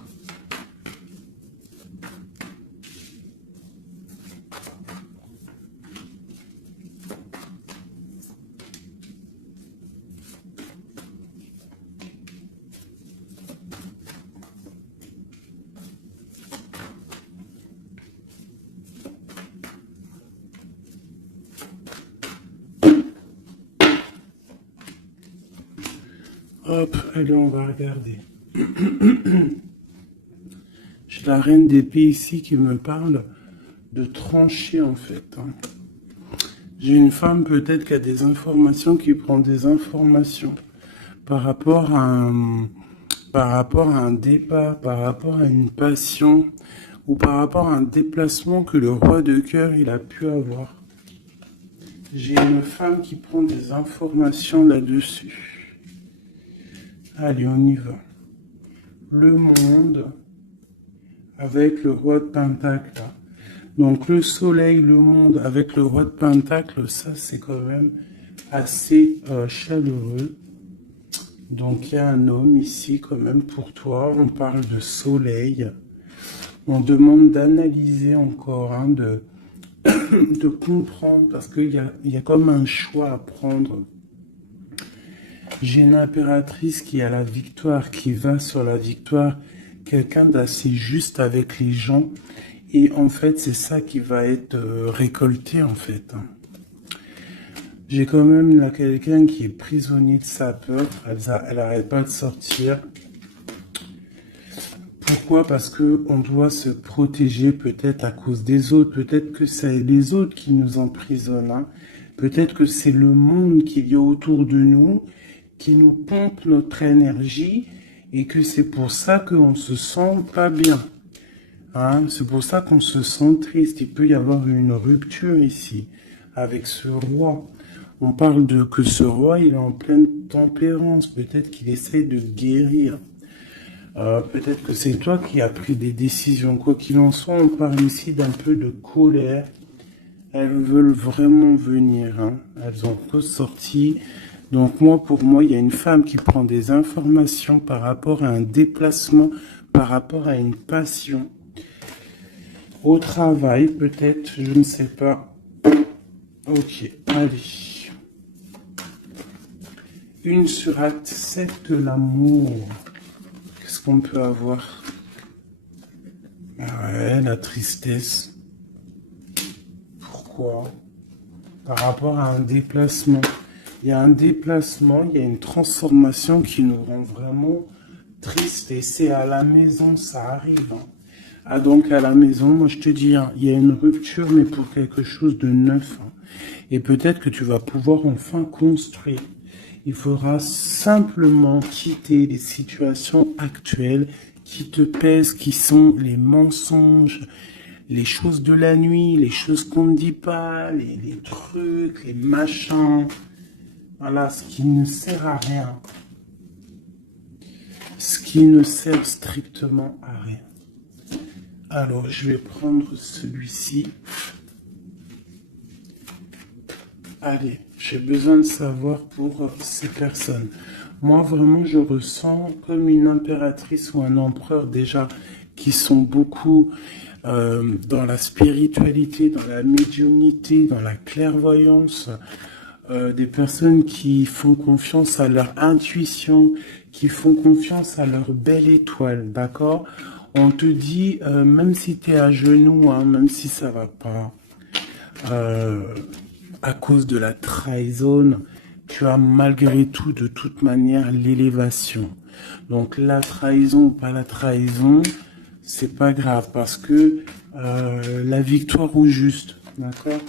Hop, allez, on va regarder. J'ai la reine d'épée ici qui me parle de trancher en fait. J'ai une femme peut-être qui a des informations, qui prend des informations par rapport à un départ, par rapport à une passion ou par rapport à un déplacement que le roi de cœur il a pu avoir. J'ai une femme qui prend des informations là-dessus. Allez, on y va. Le monde avec le roi de Pentacle. Donc le soleil, le monde avec le roi de Pentacle, ça c'est quand même assez chaleureux. Donc il y a un homme ici quand même pour toi. On parle de soleil. On demande d'analyser encore, de comprendre parce qu'il y a comme un choix à prendre. J'ai une impératrice qui a la victoire, qui va sur la victoire, quelqu'un d'assez juste avec les gens. Et en fait, c'est ça qui va être récolté en fait. J'ai quand même là quelqu'un qui est prisonnier de sa peur. Elle n'arrête pas de sortir. Pourquoi? Parce que on doit se protéger peut-être à cause des autres. Peut-être que c'est les autres qui nous emprisonnent. Peut-être que c'est le monde qu'il y a autour de nous qui nous pompe notre énergie et que c'est pour ça qu'on se sent pas bien. C'est pour ça qu'on se sent triste. Il peut y avoir une rupture ici avec ce roi. On parle de que ce roi, il est en pleine tempérance. Peut-être qu'il essaie de guérir. Peut-être que c'est toi qui as pris des décisions. Quoi qu'il en soit, on parle ici d'un peu de colère. Elles veulent vraiment venir. Elles ont tous sorti. Donc pour moi, il y a une femme qui prend des informations par rapport à un déplacement, par rapport à une passion. Au travail, peut-être, je ne sais pas. Ok, allez. Une sur acte 7 de l'amour. Qu'est-ce qu'on peut avoir? Ouais, la tristesse. Pourquoi? Par rapport à un déplacement. Il y a un déplacement, il y a une transformation qui nous rend vraiment tristes. Et c'est à la maison, ça arrive. Donc à la maison, moi je te dis, il y a une rupture, mais pour quelque chose de neuf. Et peut-être que tu vas pouvoir enfin construire. Il faudra simplement quitter les situations actuelles qui te pèsent, qui sont les mensonges, les choses de la nuit, les choses qu'on ne dit pas, les trucs, les machins. Voilà, ce qui ne sert à rien. Ce qui ne sert strictement à rien. Alors, je vais prendre celui-ci. Allez, j'ai besoin de savoir pour ces personnes. Moi, vraiment, je ressens comme une impératrice ou un empereur déjà qui sont beaucoup dans la spiritualité, dans la médiumnité, dans la clairvoyance. Des personnes qui font confiance à leur intuition, qui font confiance à leur belle étoile, d'accord? On te dit, même si tu es à genoux, même si ça va pas, à cause de la trahison, tu as malgré tout, de toute manière, l'élévation. Donc la trahison ou pas la trahison, c'est pas grave, parce que la victoire au juste, d'accord?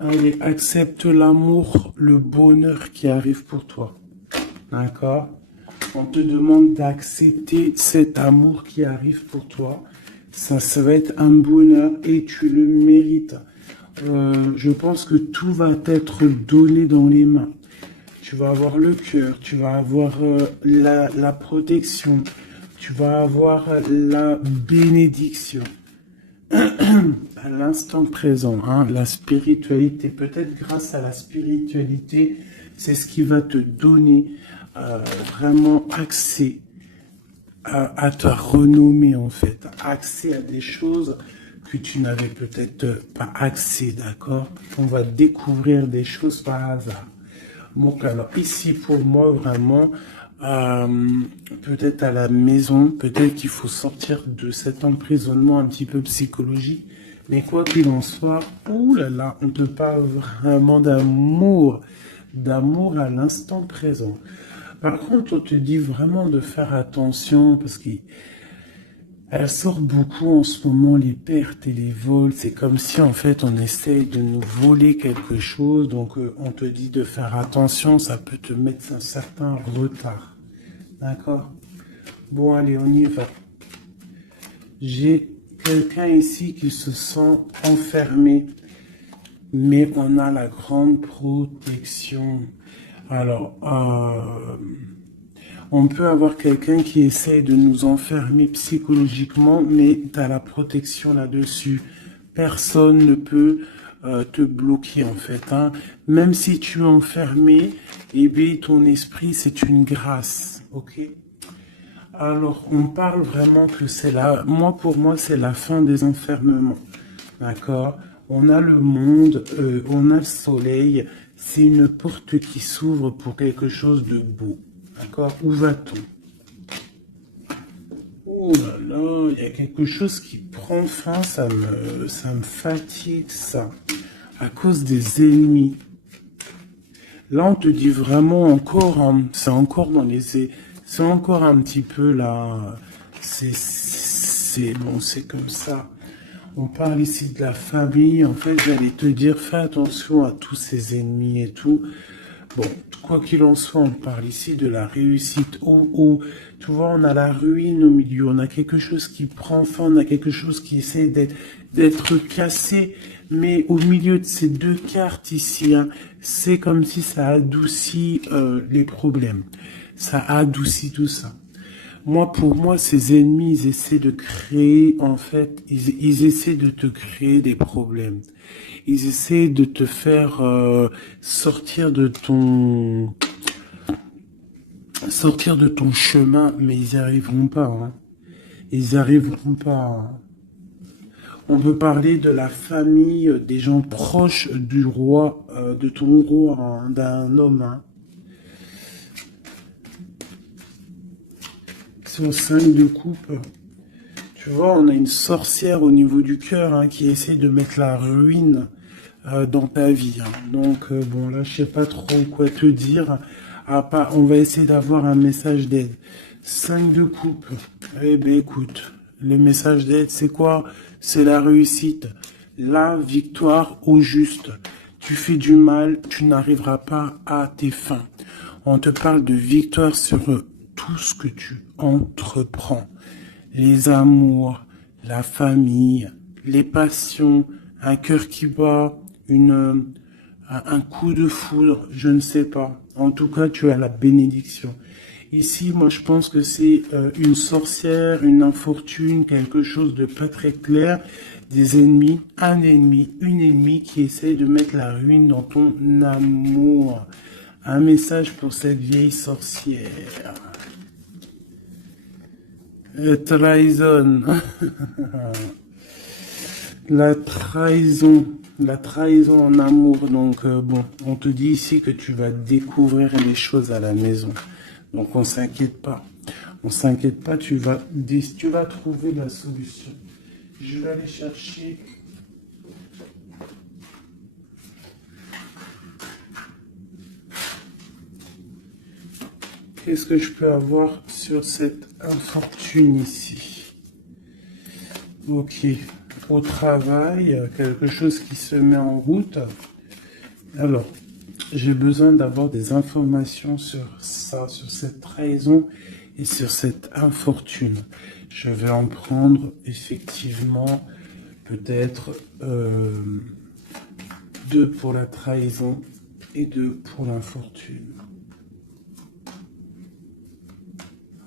Allez, accepte l'amour, le bonheur qui arrive pour toi. D'accord? On te demande d'accepter cet amour qui arrive pour toi. Ça va être un bonheur et tu le mérites. Je pense que tout va t'être donné dans les mains. Tu vas avoir le cœur, tu vas avoir la protection, tu vas avoir la bénédiction à l'instant présent, hein, la spiritualité. Peut-être grâce à la spiritualité, c'est ce qui va te donner vraiment accès à ta renommée, en fait, accès à des choses que tu n'avais peut-être pas accès, d'accord? On va découvrir des choses par hasard. Donc alors ici pour moi vraiment, peut-être à la maison, peut-être qu'il faut sortir de cet emprisonnement un petit peu psychologique, mais quoi qu'il en soit, ouh là là, on te parle vraiment d'amour à l'instant présent. Par contre, on te dit vraiment de faire attention parce qu'elle sort beaucoup en ce moment, les pertes et les vols. C'est comme si en fait on essaye de nous voler quelque chose. Donc on te dit de faire attention, ça peut te mettre un certain retard. D'accord? Bon, allez, on y va. J'ai quelqu'un ici qui se sent enfermé, mais on a la grande protection. Alors, on peut avoir quelqu'un qui essaye de nous enfermer psychologiquement, mais tu as la protection là-dessus. Personne ne peut te bloquer en fait, hein. Même si tu es enfermé, eh bien, ton esprit, c'est une grâce. Ok? Alors, on parle vraiment que c'est pour moi, c'est la fin des enfermements. D'accord? On a le monde, on a le soleil. C'est une porte qui s'ouvre pour quelque chose de beau. D'accord? Où va-t-on? Oh là là, il y a quelque chose qui prend fin, ça me fatigue, ça. À cause des ennemis. Là, on te dit vraiment encore, hein, c'est encore dans c'est encore un petit peu là, bon, c'est comme ça. On parle ici de la famille. En fait, j'allais te dire, fais attention à tous ces ennemis et tout. Bon, quoi qu'il en soit, on parle ici de la réussite. Tu vois, on a la ruine au milieu. On a quelque chose qui prend fin. On a quelque chose qui essaie d'être cassé. Mais au milieu de ces deux cartes ici, hein, c'est comme si ça adoucit les problèmes. Ça adoucit tout ça. Pour moi, ces ennemis, ils essaient de créer, en fait, ils essaient de te créer des problèmes. Ils essaient de te faire sortir de ton chemin, mais ils n'y arriveront pas, hein. Ils n'y arriveront pas, hein. On peut parler de la famille, des gens proches du roi, de ton roi, hein, d'un homme, hein. C'est au 5 de coupe. Tu vois, on a une sorcière au niveau du cœur, hein, qui essaie de mettre la ruine dans ta vie, hein. Donc, bon, là, je sais pas trop quoi te dire. On va essayer d'avoir un message d'aide. 5 de coupe. Eh ben, écoute, le message d'aide, c'est quoi? C'est la réussite, la victoire au juste. Tu fais du mal, tu n'arriveras pas à tes fins. On te parle de victoire sur tout ce que tu entreprends. Les amours, la famille, les passions, un cœur qui bat, un coup de foudre, je ne sais pas. En tout cas, tu as la bénédiction. Ici, moi, je pense que c'est une sorcière, une infortune, quelque chose de pas très clair, des ennemis, un ennemi, une ennemie qui essaye de mettre la ruine dans ton amour. Un message pour cette vieille sorcière. Trahison. La trahison en amour. Donc bon, on te dit ici que tu vas découvrir les choses à la maison. Donc on s'inquiète pas. On s'inquiète pas, tu vas trouver la solution. Je vais aller chercher. Qu'est-ce que je peux avoir sur cette infortune ici? Ok. Au travail, quelque chose qui se met en route. Alors, j'ai besoin d'avoir des informations sur ça, sur cette trahison et sur cette infortune. Je vais en prendre effectivement peut-être 2 pour la trahison et 2 pour l'infortune.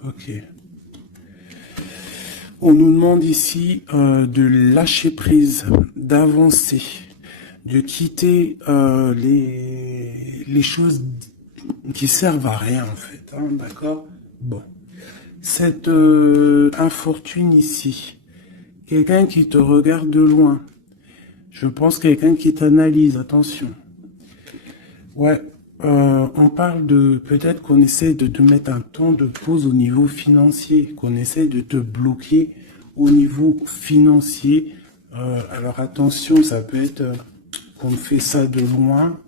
Ok. On nous demande ici de lâcher prise, d'avancer, de quitter les choses qui servent à rien en fait, hein, d'accord? Bon, cette infortune ici, quelqu'un qui te regarde de loin, je pense quelqu'un qui t'analyse, attention. Ouais, on parle de peut-être qu'on essaie de te mettre un temps de pause au niveau financier, qu'on essaie de te bloquer au niveau financier. Alors attention, ça peut être qu'on fait ça de loin.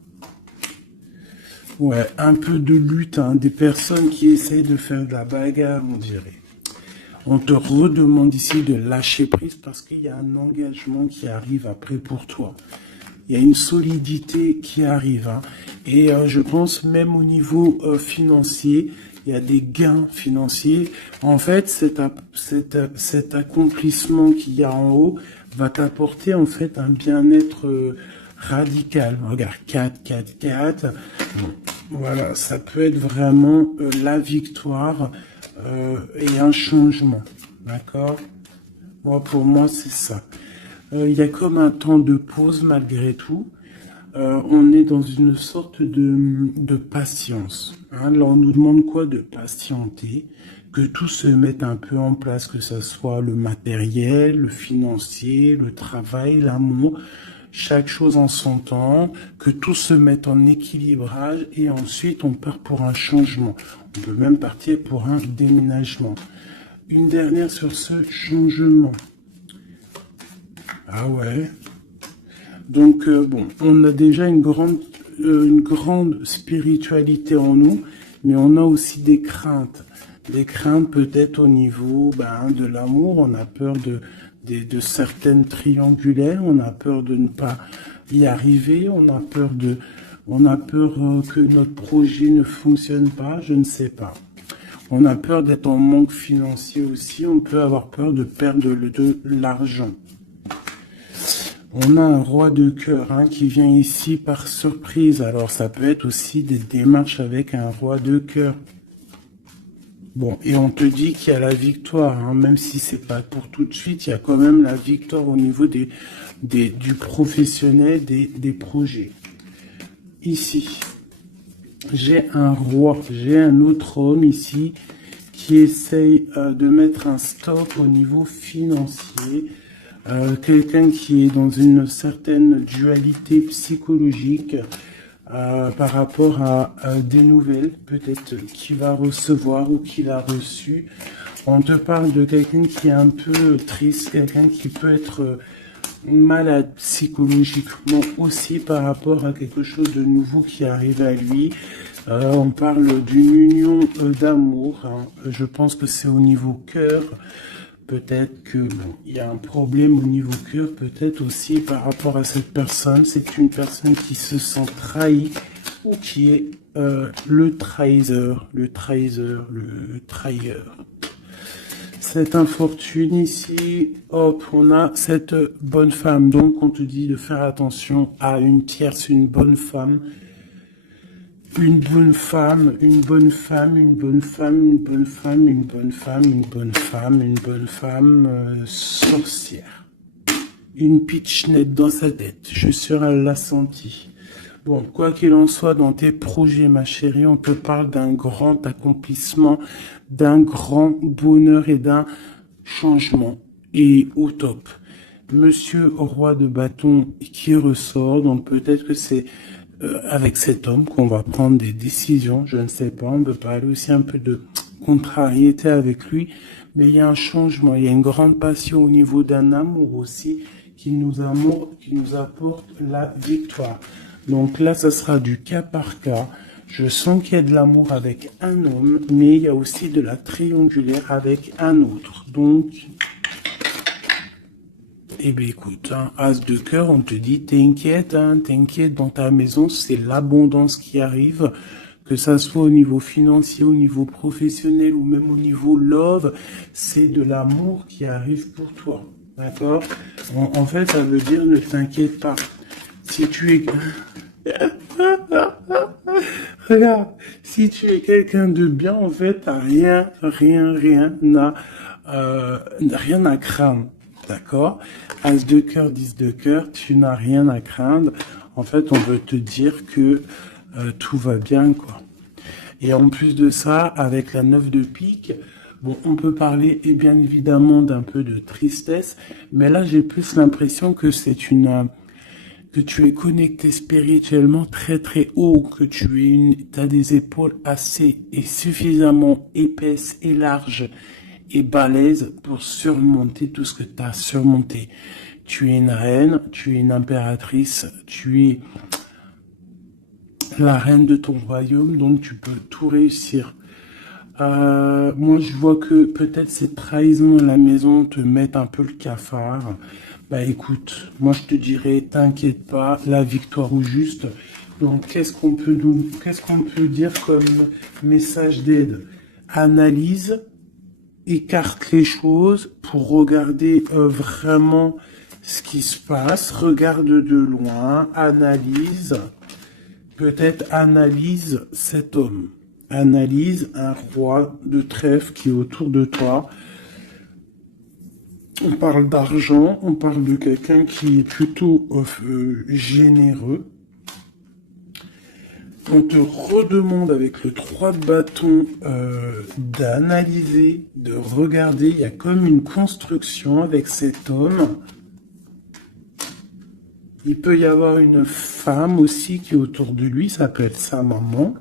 Ouais, un peu de lutte, hein, des personnes qui essayent de faire de la bagarre, on dirait. On te redemande ici de lâcher prise parce qu'il y a un engagement qui arrive après pour toi. Il y a une solidité qui arrive. Hein. Et je pense même au niveau financier, il y a des gains financiers. En fait, cet accomplissement qu'il y a en haut va t'apporter en fait un bien-être radical. Regarde, 4, 4, 4. Voilà, ça peut être vraiment la victoire et un changement. D'accord? Moi, pour moi, c'est ça. Il y a comme un temps de pause malgré tout. On est dans une sorte de patience. Hein. Là, on nous demande quoi? De patienter, que tout se mette un peu en place, que ce soit le matériel, le financier, le travail, l'amour, chaque chose en son temps, que tout se mette en équilibrage et ensuite on part pour un changement. On peut même partir pour un déménagement. Une dernière sur ce changement. Ah ouais. Donc bon, on a déjà une grande spiritualité en nous, mais on a aussi des craintes. Des craintes peut-être au niveau de l'amour. On a peur de certaines triangulaires. On a peur de ne pas y arriver. On a peur que notre projet ne fonctionne pas. Je ne sais pas. On a peur d'être en manque financier aussi. On peut avoir peur de perdre de l'argent. On a un roi de cœur qui vient ici par surprise. Alors ça peut être aussi des démarches avec un roi de cœur. Bon, et on te dit qu'il y a la victoire, même si c'est pas pour tout de suite, il y a quand même la victoire au niveau du professionnel, des projets. Ici, j'ai un roi, j'ai un autre homme ici qui essaye de mettre un stop au niveau financier. Quelqu'un qui est dans une certaine dualité psychologique par rapport à des nouvelles, peut-être qu'il va recevoir ou qu'il a reçu. On te parle de quelqu'un qui est un peu triste, quelqu'un qui peut être malade psychologiquement aussi par rapport à quelque chose de nouveau qui arrive à lui. On parle d'une union d'amour. Je pense que c'est au niveau cœur. Peut-être que il y a un problème au niveau cœur, peut-être aussi par rapport à cette personne. C'est une personne qui se sent trahie ou qui est le trahisseur, le trahilleur. Cette infortune ici, hop, on a cette bonne femme. Donc on te dit de faire attention à une tierce, une bonne femme. Une bonne femme, une bonne femme, une bonne femme, une bonne femme, une bonne femme, une bonne femme, une bonne femme sorcière. Une pitchnette dans sa tête, je suis sûr elle l'a senti. Bon, quoi qu'il en soit, dans tes projets, ma chérie, on te parle d'un grand accomplissement, d'un grand bonheur et d'un changement. Et au top. Monsieur roi de bâton qui ressort, donc peut-être que c'est avec cet homme qu'on va prendre des décisions, je ne sais pas, on peut parler aussi un peu de contrariété avec lui, mais il y a un changement, il y a une grande passion au niveau d'un amour aussi qui nous apporte la victoire. Donc là, ça sera du cas par cas. Je sens qu'il y a de l'amour avec un homme, mais il y a aussi de la triangulaire avec un autre. Donc, eh bien écoute, as de cœur, on te dit, t'inquiète, t'inquiète, dans ta maison, c'est l'abondance qui arrive, que ça soit au niveau financier, au niveau professionnel ou même au niveau love, c'est de l'amour qui arrive pour toi, d'accord? En fait, ça veut dire, ne t'inquiète pas. Si tu es... Regarde, si tu es quelqu'un de bien, en fait, t'as rien rien à craindre, d'accord? As de cœur, 10 de cœur, tu n'as rien à craindre. En fait, on veut te dire que tout va bien, quoi. Et en plus de ça, avec la 9 de pique, bon, on peut parler, et bien évidemment, d'un peu de tristesse, mais là, j'ai plus l'impression que c'est que tu es connecté spirituellement très très haut, que t'as des épaules assez et suffisamment épaisses et larges et balèzes pour surmonter tout ce que tu as surmonté. Tu es une reine, tu es une impératrice, tu es la reine de ton royaume, donc tu peux tout réussir. Moi, je vois que peut-être ces trahisons à la maison te mettent un peu le cafard. Bah écoute, moi je te dirais, t'inquiète pas, la victoire au juste. Donc, qu'est-ce qu'on peut dire comme message d'aide? Analyse, écarte les choses pour regarder vraiment ce qui se passe. Regarde de loin, analyse. Peut-être analyse cet homme. Analyse un roi de trèfle qui est autour de toi. On parle d'argent, on parle de quelqu'un qui est plutôt généreux. On te redemande avec le 3 de bâton d'analyser, de regarder. Il y a comme une construction avec cet homme. Il peut y avoir une femme aussi qui est autour de lui, ça peut être sa maman.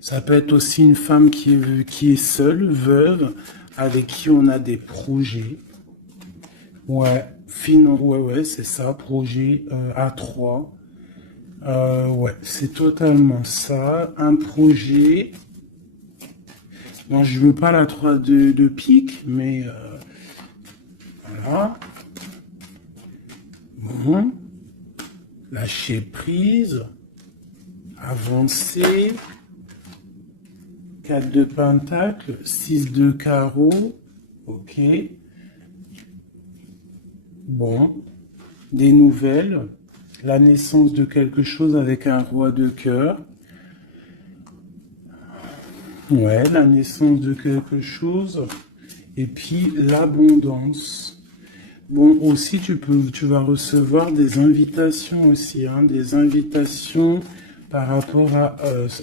Ça peut être aussi une femme qui est seule, veuve, avec qui on a des projets. Ouais, ouais, c'est ça, projet A3. Ouais, c'est totalement ça. Un projet. Bon, je veux pas la 3 de pique, mais voilà. Bon. Lâcher prise. Avancer. 4 de pentacle. 6 de carreau. Ok. Bon. Des nouvelles. La naissance de quelque chose avec un roi de cœur. Ouais, la naissance de quelque chose. Et puis l'abondance. Bon, aussi tu vas recevoir des invitations aussi, hein, des invitations par rapport à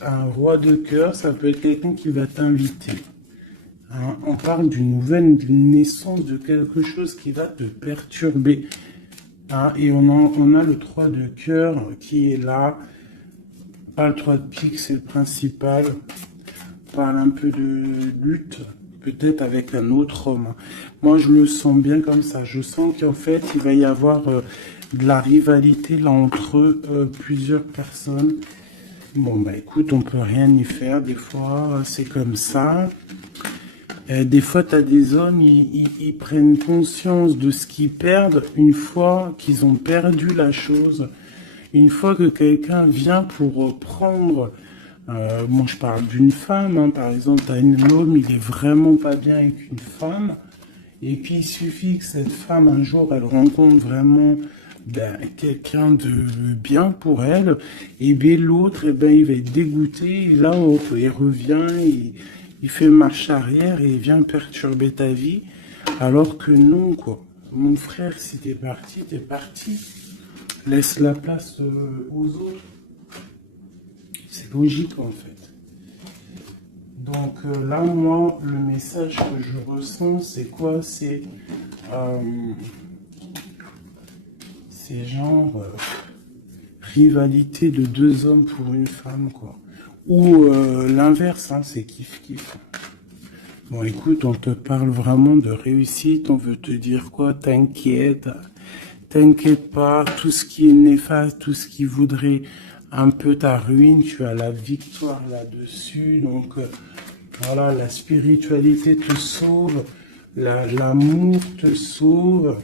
un roi de cœur. Ça peut être quelqu'un qui va t'inviter. Hein, on parle d'une nouvelle naissance de quelque chose qui va te perturber. Hein, et on a le 3 de cœur qui est là. Pas le 3 de pique, c'est le principal. On parle un peu de lutte, peut-être avec un autre homme. Moi, je le sens bien comme ça. Je sens qu'en fait, il va y avoir de la rivalité là entre plusieurs personnes. Bon, bah écoute, on peut rien y faire. Des fois, c'est comme ça. Des fois, tu as des hommes, ils prennent conscience de ce qu'ils perdent une fois qu'ils ont perdu la chose. Une fois que quelqu'un vient pour prendre... moi, je parle d'une femme, hein, par exemple, tu as un homme, il est vraiment pas bien avec une femme. Et puis, il suffit que cette femme, un jour, elle rencontre vraiment quelqu'un de bien pour elle. Et bien, l'autre, il va être dégoûté. Et là, il revient, il fait marche arrière et il vient perturber ta vie, alors que non, quoi. Mon frère, si t'es parti, t'es parti. Laisse la place aux autres. C'est logique, en fait. Donc là, moi, le message que je ressens, c'est quoi? C'est genre rivalité de deux hommes pour une femme, quoi. Ou l'inverse, hein, c'est kiff-kiff. Bon, écoute, on te parle vraiment de réussite. On veut te dire quoi? T'inquiète. T'inquiète pas. Tout ce qui est néfaste, tout ce qui voudrait un peu ta ruine, tu as la victoire là-dessus. Donc, voilà, la spiritualité te sauve. L'amour te sauve.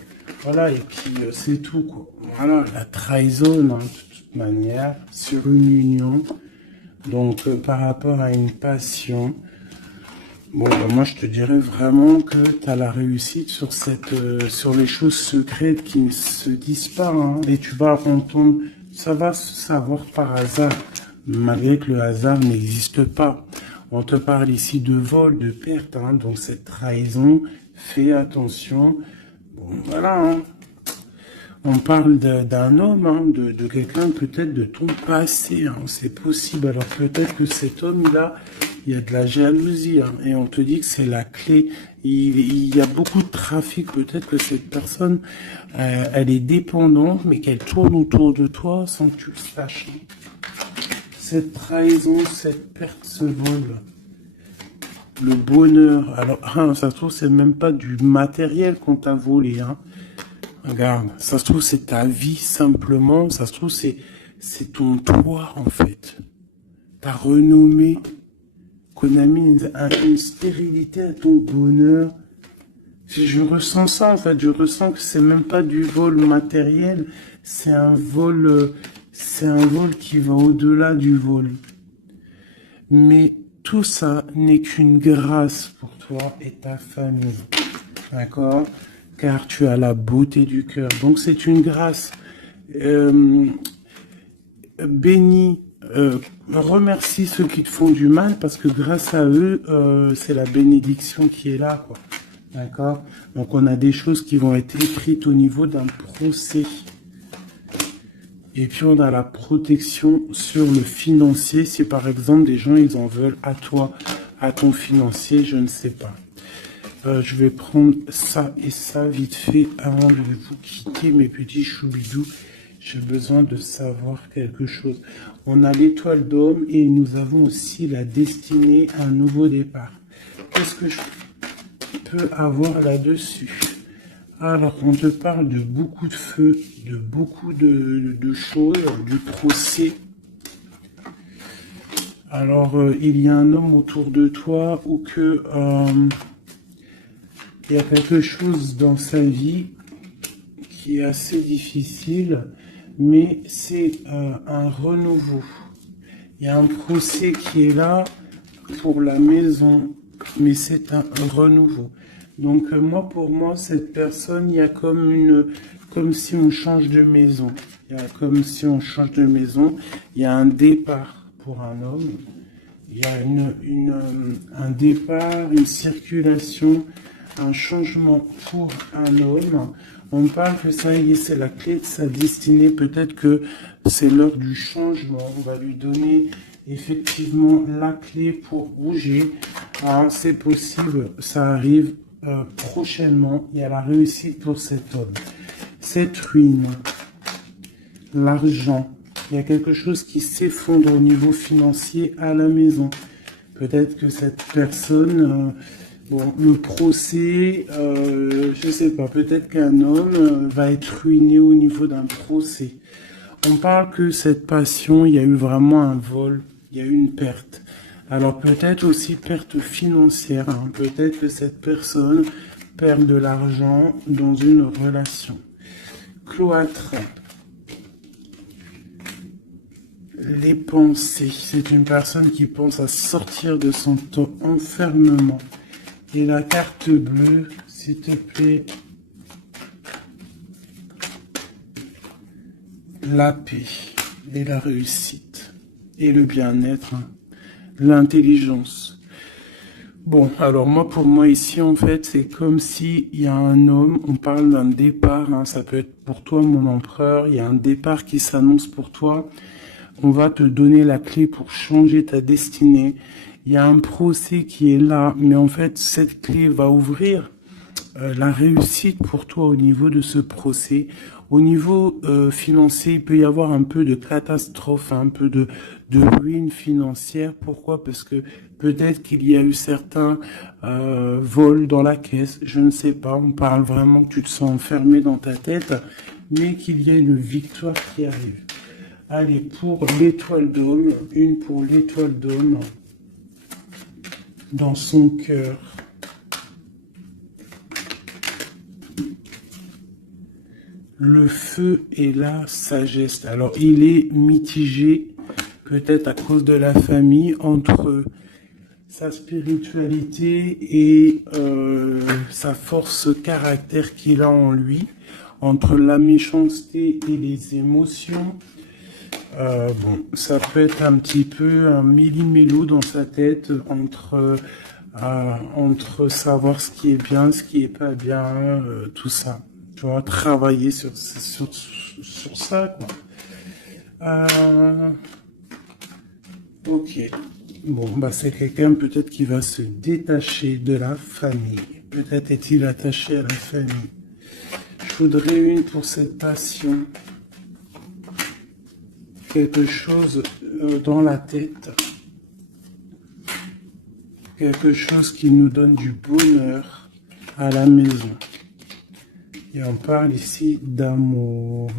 Voilà, et puis c'est tout, quoi. Voilà, la trahison, hein, de toute manière, sur une union. Donc, par rapport à une passion, bon, bah, moi, je te dirais vraiment que tu as la réussite sur sur les choses secrètes qui ne se disent pas, hein, et tu vas entendre, ça va se savoir par hasard, malgré que le hasard n'existe pas. On te parle ici de vol, de perte, hein, donc cette trahison, fais attention. Bon, voilà, hein. On parle d'un homme, hein, de quelqu'un peut-être de ton passé, hein, c'est possible. Alors peut-être que cet homme-là, il y a de la jalousie, hein, et on te dit que c'est la clé. Il y a beaucoup de trafic, peut-être que cette personne, elle est dépendante, mais qu'elle tourne autour de toi sans que tu le saches. Cette trahison, cette perte, ce vol, le bonheur. Alors, hein, ça se trouve, c'est même pas du matériel qu'on t'a volé, hein. Regarde, ça se trouve, c'est ta vie simplement. Ça se trouve, c'est ton toit, en fait. Ta renommée. Qu'on a mis une stérilité à ton bonheur. Je ressens ça, en fait. Je ressens que c'est même pas du vol matériel. C'est un vol qui va au-delà du vol. Mais tout ça n'est qu'une grâce pour toi et ta famille. D'accord? Car tu as la beauté du cœur. Donc c'est une grâce. Bénis, remercie ceux qui te font du mal parce que grâce à eux, c'est la bénédiction qui est là, quoi. D'accord? Donc on a des choses qui vont être écrites au niveau d'un procès. Et puis on a la protection sur le financier. Si par exemple des gens ils en veulent à toi, à ton financier, je ne sais pas. Je vais prendre ça et ça vite fait avant de vous quitter, mes petits choubidous. J'ai besoin de savoir quelque chose. On a l'étoile d'homme et nous avons aussi la destinée à un nouveau départ. Qu'est-ce que je peux avoir là-dessus? Alors, on te parle de beaucoup de feu, de beaucoup de choses, du procès. Alors, il y a un homme autour de toi ou que... il y a quelque chose dans sa vie qui est assez difficile, mais c'est un renouveau. Il y a un procès qui est là pour la maison, mais c'est un renouveau. Donc moi, pour moi, cette personne, il y a comme si on change de maison. Il y a comme si on change de maison. Il y a un départ pour un homme. Il y a un départ, une circulation, un changement pour un homme. On parle que ça y est, c'est la clé de sa destinée. Peut-être que c'est l'heure du changement. On va lui donner effectivement la clé pour bouger. Ah, c'est possible, ça arrive prochainement. Il y a la réussite pour cet homme. Cette ruine, l'argent. Il y a quelque chose qui s'effondre au niveau financier à la maison. Peut-être que cette personne... bon, le procès, je sais pas, peut-être qu'un homme va être ruiné au niveau d'un procès. On parle que cette passion, il y a eu vraiment un vol, il y a eu une perte. Alors peut-être aussi perte financière, hein. Peut-être que cette personne perd de l'argent dans une relation. Cloître. Les pensées, c'est une personne qui pense à sortir de son enfermement. Et la carte bleue, s'il te plaît, la paix et la réussite et le bien-être, hein, l'intelligence. Bon, alors moi, pour moi ici, en fait, c'est comme si il y a un homme, on parle d'un départ, hein, ça peut être pour toi, mon empereur, il y a un départ qui s'annonce pour toi. On va te donner la clé pour changer ta destinée. Il y a un procès qui est là, mais en fait, cette clé va ouvrir la réussite pour toi au niveau de ce procès. Au niveau financier, il peut y avoir un peu de catastrophe, un peu de ruine financière. Pourquoi? Parce que peut-être qu'il y a eu certains vols dans la caisse, je ne sais pas. On parle vraiment que tu te sens enfermé dans ta tête, mais qu'il y a une victoire qui arrive. Allez, pour l'étoile d'homme, une pour l'étoile d'homme dans son cœur. Le feu et la sagesse. Alors, il est mitigé, peut-être à cause de la famille, entre sa spiritualité et sa force caractère qu'il a en lui, entre la méchanceté et les émotions. Bon, ça peut être un petit peu un méli-mélo dans sa tête entre savoir ce qui est bien, ce qui est pas bien, tout ça. Tu vois, travailler sur ça, quoi. Ok. Bon, bah c'est quelqu'un peut-être qui va se détacher de la famille. Peut-être est-il attaché à la famille. Je voudrais une pour cette passion. Quelque chose dans la tête. Quelque chose qui nous donne du bonheur à la maison. Et on parle ici d'amour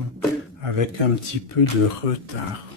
avec un petit peu de retard.